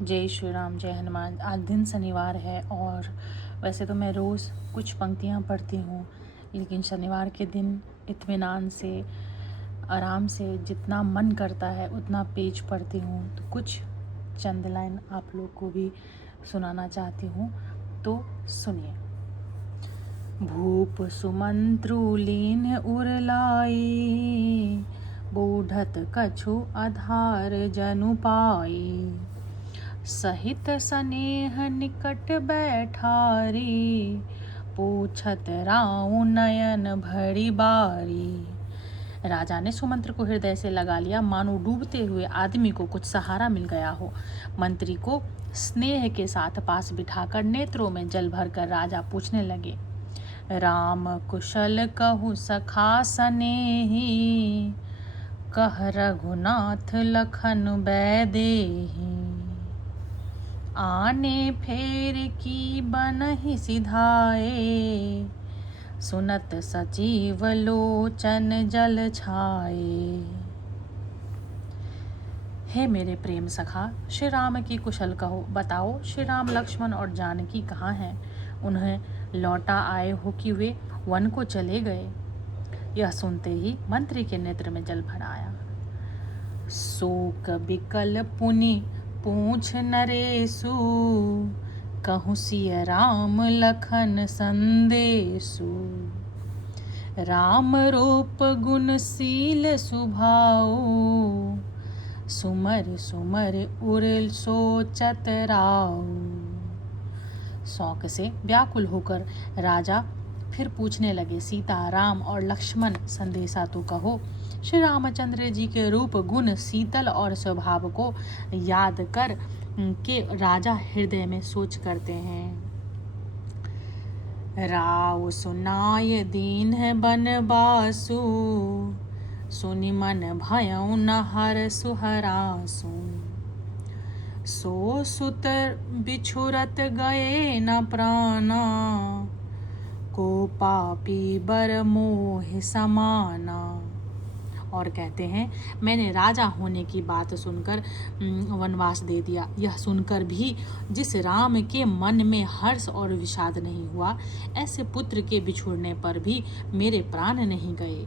जय श्री राम, जय हनुमान। आज दिन शनिवार है और वैसे तो मैं रोज़ कुछ पंक्तियाँ पढ़ती हूँ, लेकिन शनिवार के दिन इत्मीनान से, आराम से जितना मन करता है उतना पेज पढ़ती हूँ। तो कुछ चंद लाइन आप लोग को भी सुनाना चाहती हूँ, तो सुनिए। भूप सुमंत्रु लीन उरलाई, बूढ़त कछु आधार जनु पाई। सहित स्नेह निकट बैठारी, पूछत राउ नयन भरी बारी। राजा ने सुमंत्र को हृदय से लगा लिया, मानो डूबते हुए आदमी को कुछ सहारा मिल गया हो। मंत्री को स्नेह के साथ पास बिठाकर नेत्रों में जल भरकर राजा पूछने लगे, राम कुशल कहु सखा सनेही, कह रघुनाथ लखन बैदेही। आने फेर की बनहि सिधाए, सुनत सजीव लोचन जल छाए। हे मेरे प्रेम सखा, श्री राम की कुशल कहो, बताओ श्री राम, लक्ष्मण और जानकी कहाँ हैं? उन्हें लौटा आए हो कि वे वन को चले गए? यह सुनते ही मंत्री के नेत्र में जल भर आया। शोक बिकल पुनि पूछ नरेशु, कहूँ सिय राम लखन संदेशु। राम रूप गुणशील सुभाऊ, सुमर सुमर उर सोचत राऊ। शौक से व्याकुल होकर राजा फिर पूछने लगे, सीता, राम और लक्ष्मण संदेशा तो कहो। श्री रामचंद्र जी के रूप, गुण, शीतल और स्वभाव को याद कर के राजा हृदय में सोच करते हैं। राव सुनाय दीन बनवासु, सुनि मन भयउ न हर सुहरासु। सो सुत बिछुरत गए न प्राणा, को पापी बर मोह समाना। और कहते हैं, मैंने राजा होने की बात सुनकर वनवास दे दिया। यह सुनकर भी जिस राम के मन में हर्ष और विषाद नहीं हुआ, ऐसे पुत्र के बिछुड़ने पर भी मेरे प्राण नहीं गए।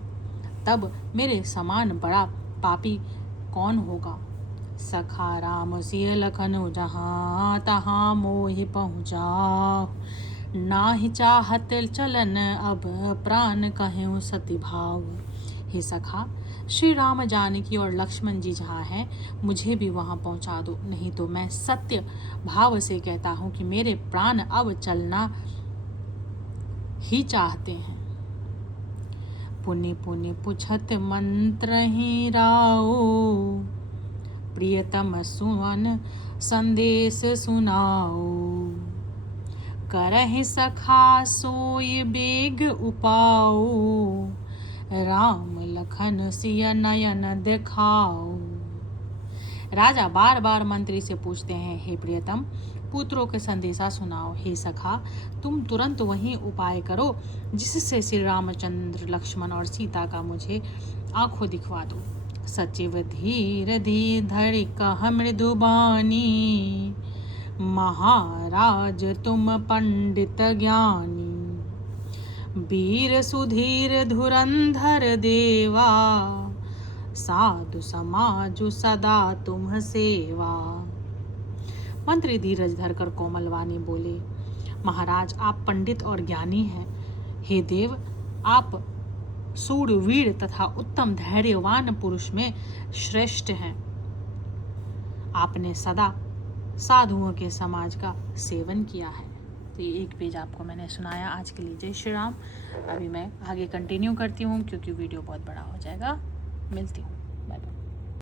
तब मेरे समान बड़ा पापी कौन होगा? सखा राम सिय लखन जहाँ तहाँ मोहि पहुँचा, नाहि चाहत चलन अब प्राण कहें सति भाव। हे सखा, श्री राम, जानकी और लक्ष्मण जी जहाँ हैं, मुझे भी वहाँ पहुँचा दो, नहीं तो मैं सत्य भाव से कहता हूँ कि मेरे प्राण अब चलना ही चाहते हैं। पुनि पुनि पुछत मंत्र ही राओ, प्रियतम सुवन संदेश सुनाओ। करहि सखा सोई बेग उपाओ, राम लखन सिय नयन दिखाओ। राजा बार बार मंत्री से पूछते हैं, हे प्रियतम, पुत्रों के संदेशा सुनाओ। हे सखा, तुम तुरंत वही उपाय करो जिससे श्री रामचंद्र, लक्ष्मण और सीता का मुझे आंखों दिखवा दो। सचिव धीर धीर धरि कह मृदुबानी, महाराज तुम पंडित ज्ञानी। वीर सुधीर धुरंधर देवा, साधु समाजु सदा तुम सेवा। मंत्री धीरज धरकर कोमल वाणी बोले, महाराज, आप पंडित और ज्ञानी हैं। हे देव, आप शूरवीर तथा उत्तम धैर्यवान पुरुष में श्रेष्ठ हैं। आपने सदा साधुओं के समाज का सेवन किया है। तो ये एक पेज आपको मैंने सुनाया। आज के लिए जय श्री राम। अभी मैं आगे कंटिन्यू करती हूँ क्योंकि वीडियो बहुत बड़ा हो जाएगा। मिलती हूँ।